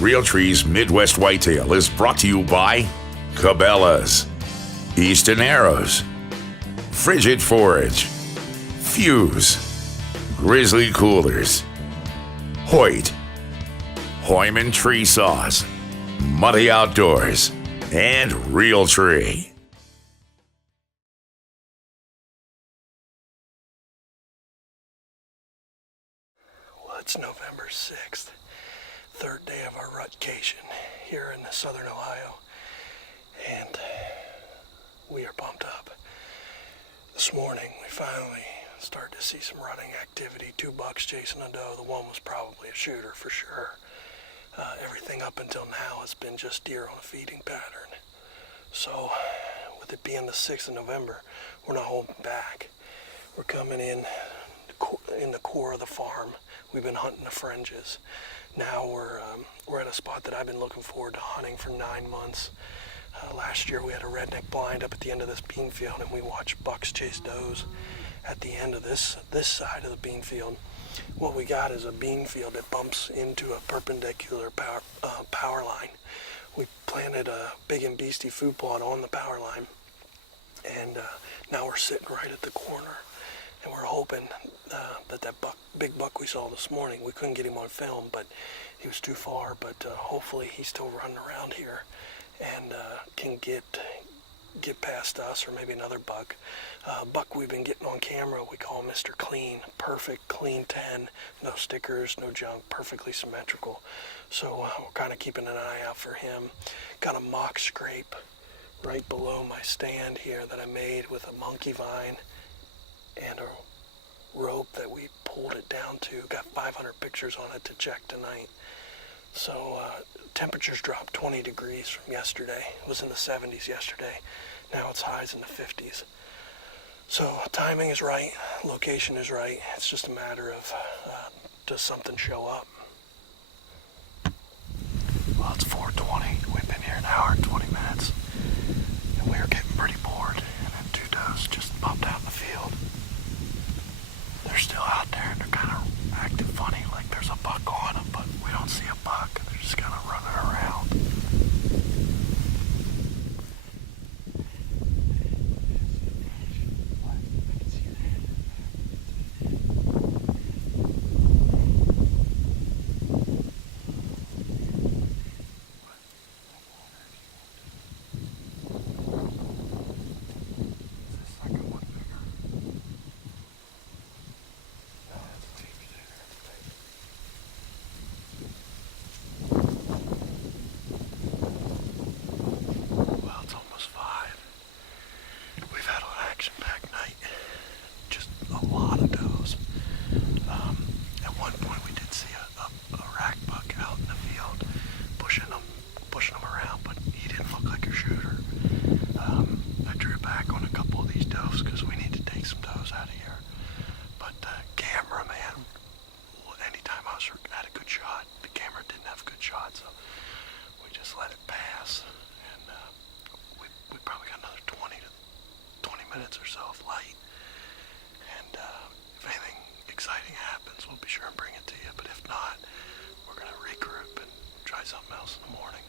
Realtree's Midwest Whitetail is brought to you by Cabela's, Easton Arrows, Frigid Forage, Fuse, Grizzly Coolers, Hoyt, Hoyman Tree Saws, Muddy Outdoors, and Realtree. Well, it's November 6th, third day of our rutcation here in southern Ohio, and we are pumped up. This morning we finally started to see some running activity. 2 bucks chasing a doe. The one was probably a shooter for sure. Everything up until now has been just deer on a feeding pattern. So with it being the 6th of November, we're not holding back. We're coming in the core of the farm. We've been hunting the fringes. Now we're at a spot that I've been looking forward to hunting for 9 months. Last year we had a redneck blind up at the end of this bean field, and we watched bucks chase does at the end of this side of the bean field. What we got is a bean field that bumps into a perpendicular power line. We planted a big and beastie food plot on the power line, and now we're sitting right at the corner, and we're hoping that big buck we saw this morning, we couldn't get him on film, but he was too far, but hopefully he's still running around here and can get past us, or maybe another buck. Buck we've been getting on camera, we call Mr. Clean. Perfect, clean 10, no stickers, no junk, perfectly symmetrical. So we're kind of keeping an eye out for him. Got a mock scrape right below my stand here that I made with a monkey vine and a rope that we pulled it down to. Got 500 pictures on it to check tonight. So temperatures dropped 20 degrees from yesterday. It was in the 70s yesterday. Now it's highs in the 50s. So timing is right, location is right. It's just a matter of does something show up? Well, it's 4:20. We've been here an hour and 20 minutes, and we are getting pretty bored. And then 2 does just popped out in the field. They're still out there, and they're kind of acting funny, like there's a buck on them, but we don't see a buck. They're just kind of running around. Or so of light, and if anything exciting happens, we'll be sure and bring it to you, but if not, we're going to regroup and try something else in the morning.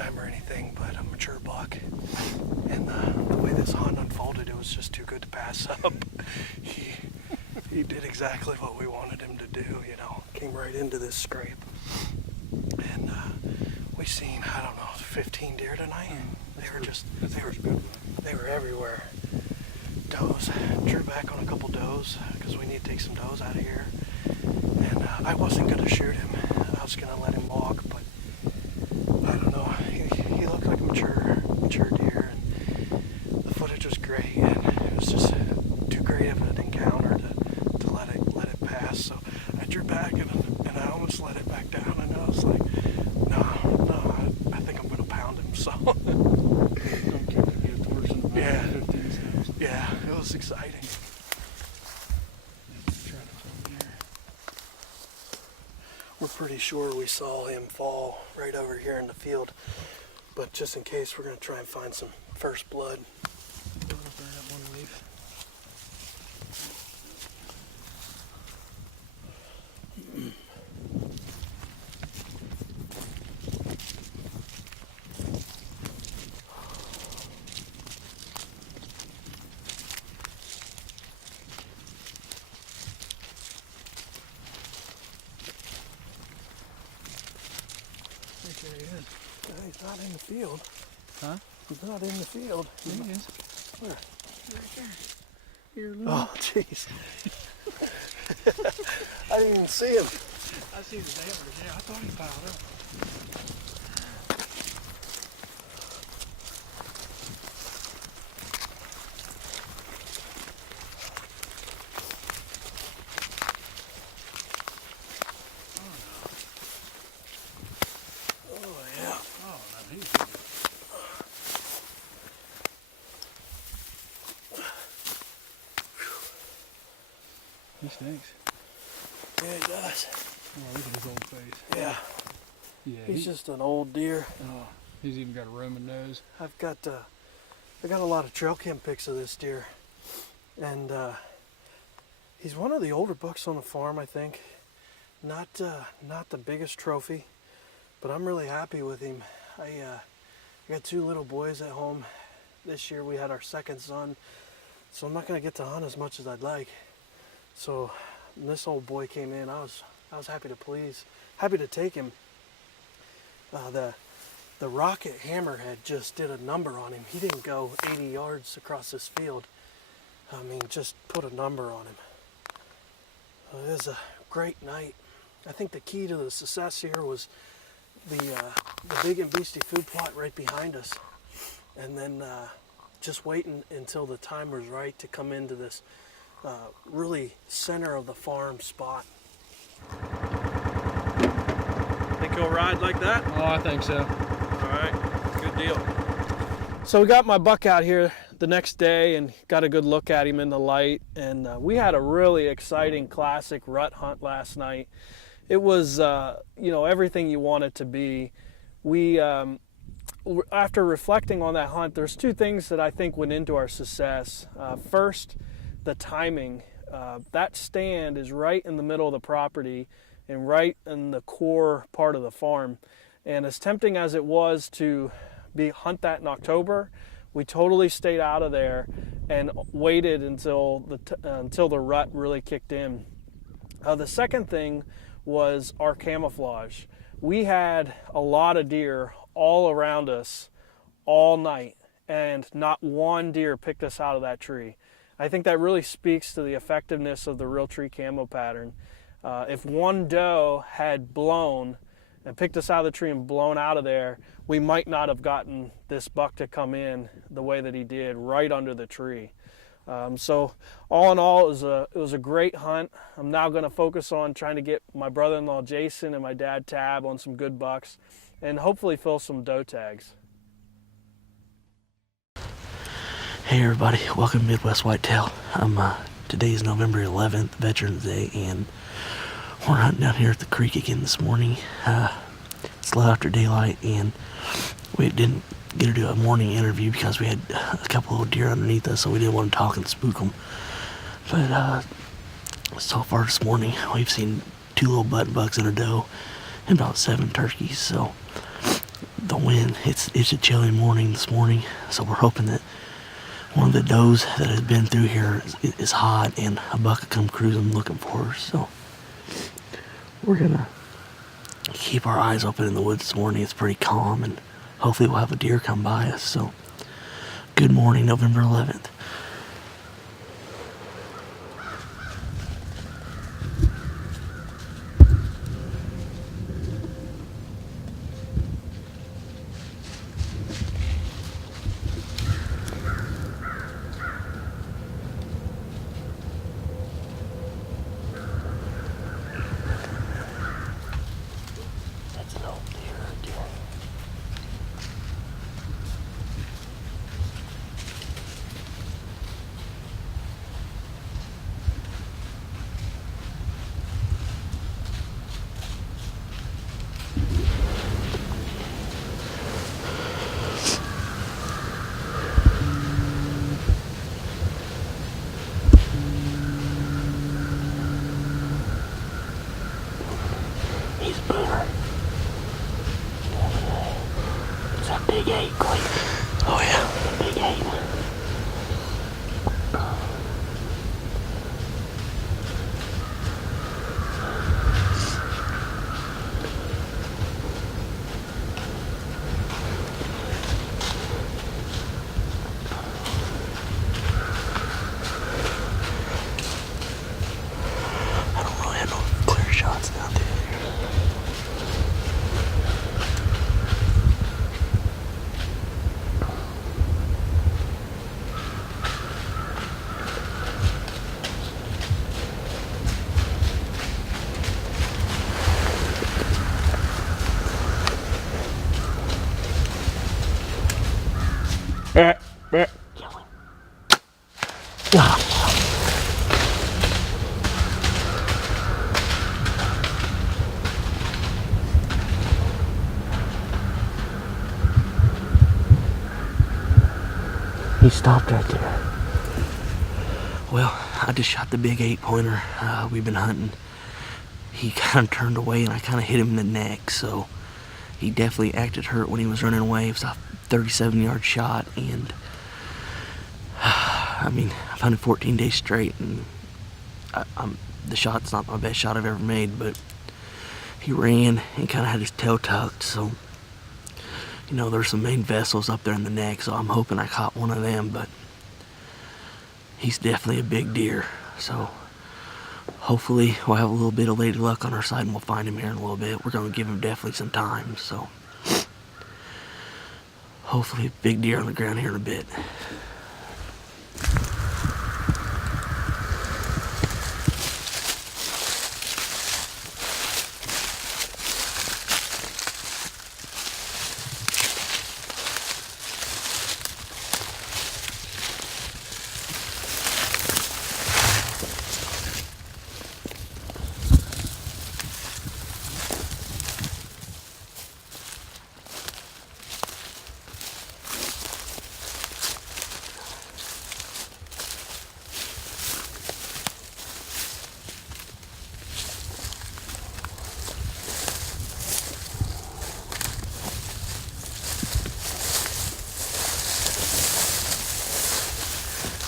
time or anything, but a mature buck. And the way this hunt unfolded, it was just too good to pass up. He did exactly what we wanted him to do, you know. Came right into this scrape. And we seen, I don't know, 15 deer tonight. They were everywhere. Does. Drew back on a couple does because we need to take some does out of here. And I wasn't going to shoot him. I was going to let him walk, but I don't know. He looked like a mature deer, and the footage was great, and it was just too great of an encounter to let it pass. So I drew back and I almost let it back down, and I was like, no, I think I'm going to pound him. So yeah, it was exciting. We're pretty sure we saw him fall right over here in the field, but just in case, we're going to try and find some first blood. There he is. No, he's not in the field. Huh? He's not in the field. There he is. Where? Right there. Here, little. Oh, jeez. I didn't even see him. I see the antlers. Yeah, I thought he piled up. He stinks. Yeah, he does. Oh, look at his old face. Yeah. Yeah. He's just an old deer. Oh, he's even got a Roman nose. I got a lot of trail cam pics of this deer, and he's one of the older bucks on the farm, I think. Not the biggest trophy, but I'm really happy with him. I got 2 little boys at home. This year we had our second son, so I'm not gonna get to hunt as much as I'd like. So when this old boy came in, I was happy to take him. The rocket hammerhead just did a number on him. He didn't go 80 yards across this field. I mean, just put a number on him. It was a great night. I think the key to the success here was the big and beastie food plot right behind us, and then just waiting until the time was right to come into this really center of the farm spot. Think he'll ride like that? Oh, I think so. All right, good deal. So we got my buck out here the next day and got a good look at him in the light, and we had a really exciting classic rut hunt last night. It was, everything you want it to be. We, after reflecting on that hunt, there's 2 things that I think went into our success. First, the timing. That stand is right in the middle of the property and right in the core part of the farm. And as tempting as it was to hunt that in October, we totally stayed out of there and waited until the rut really kicked in. The second thing was our camouflage. We had a lot of deer all around us all night, and not one deer picked us out of that tree. I think that really speaks to the effectiveness of the real tree camo pattern. If one doe had blown and picked us out of the tree and blown out of there, we might not have gotten this buck to come in the way that he did, right under the tree. So all in all, it was a great hunt. I'm now going to focus on trying to get my brother-in-law Jason and my dad Tab on some good bucks, and hopefully fill some doe tags. Hey everybody, welcome to Midwest Whitetail. Today's November 11th, Veterans Day, and we're hunting down here at the creek again this morning. It's a little after daylight, and we didn't get to do a morning interview because we had a couple of deer underneath us, so we didn't want to talk and spook them. But so far this morning, we've seen 2 little button bucks and a doe and about 7 turkeys, so the wind. It's a chilly morning this morning, so we're hoping that one of the does that has been through here is hot and a buck come cruising looking for her. So we're gonna keep our eyes open in the woods this morning. It's pretty calm, and hopefully we'll have a deer come by us. So good morning, November 11th. That's an old deer. He's a boomer. It's that big 8, Clayton. Oh yeah, big 8. I don't really have no clear shots down there. God. He stopped right there. Well, I just shot the big 8-pointer. We've been hunting. He kind of turned away and I kind of hit him in the neck, so he definitely acted hurt when he was running away. It was a 37-yard shot, and I mean, I've hunted 14 days straight, and the shot's not my best shot I've ever made, but he ran and kind of had his tail tucked, so, you know, there's some main vessels up there in the neck, so I'm hoping I caught one of them, but he's definitely a big deer, so hopefully we'll have a little bit of lady luck on our side and we'll find him here in a little bit. We're going to give him definitely some time, so hopefully a big deer on the ground here in a bit.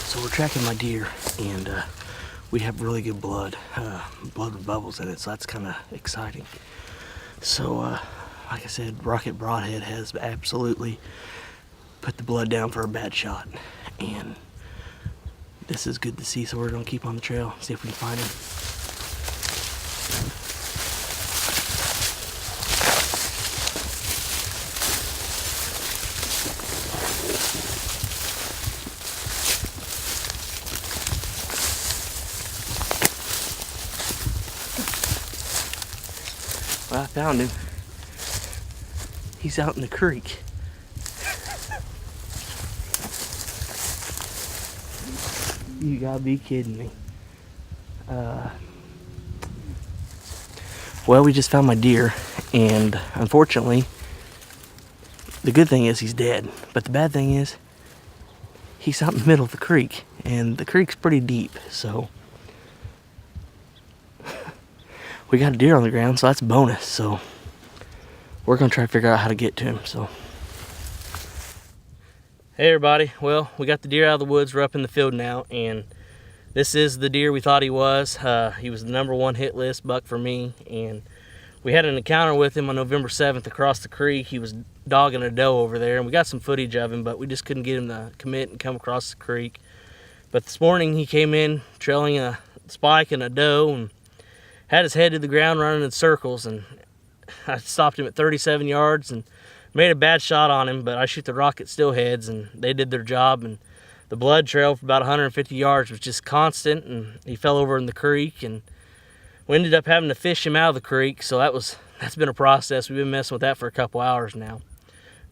So we're tracking my deer, and we have really good blood with bubbles in it, so that's kind of exciting. So, like I said, Rocket Broadhead has absolutely put the blood down for a bad shot, and this is good to see, so we're going to keep on the trail, see if we can find him. Well, I found him. He's out in the creek. You gotta be kidding me. Well, we just found my deer, and unfortunately, the good thing is he's dead, but the bad thing is he's out in the middle of the creek, and the creek's pretty deep, so we got a deer on the ground, so that's a bonus. So we're gonna try to figure out how to get to him. So, hey everybody, well, we got the deer out of the woods. We're up in the field now, and this is the deer we thought he was. He was the #1 hit list buck for me, and we had an encounter with him on November 7th across the creek. He was dogging a doe over there, and we got some footage of him, but we just couldn't get him to commit and come across the creek. But this morning he came in trailing a spike and a doe and had his head to the ground running in circles, and I stopped him at 37 yards and made a bad shot on him, but I shoot the rocket still heads, and they did their job, and the blood trail for about 150 yards was just constant, and he fell over in the creek, and we ended up having to fish him out of the creek. So that's been a process. We've been messing with that for a couple hours now.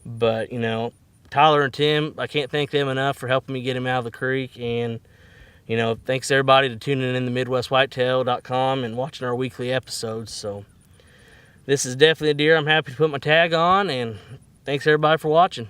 But, you know, Tyler and Tim, I can't thank them enough for helping me get him out of the creek. And, you know, thanks everybody to tuning in to MidwestWhitetail.com and watching our weekly episodes. So this is definitely a deer I'm happy to put my tag on, and thanks everybody for watching.